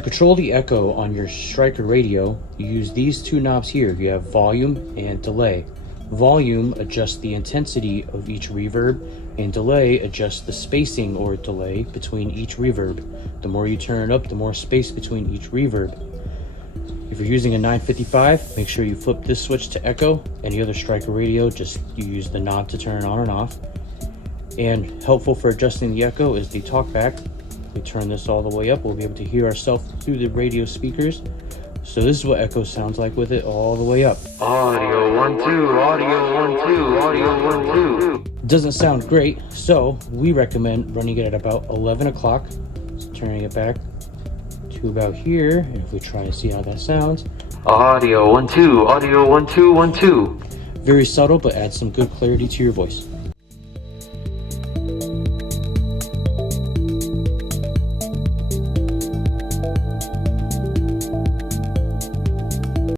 To control the echo on your Stryker radio, you use these two knobs here. You have volume and delay. Volume adjusts the intensity of each reverb, and delay adjusts the spacing or delay between each reverb. The more you turn it up, the more space between each reverb. If you're using a 955, make sure you flip this switch to echo. Any other Stryker radio, just you use the knob to turn it on and off. And helpful for adjusting the echo is the talkback. We turn this all the way up, we'll be able to hear ourselves through the radio speakers. So this is what echo sounds like with it all the way up. Audio 1 2, audio 1 2, audio 1 2. Doesn't sound great, so we recommend running it at about 11 o'clock. So turning it back to about here, and if we try and see how that sounds. Audio 1 2, audio 1 2, 1 2. Very subtle, but adds some good clarity to your voice.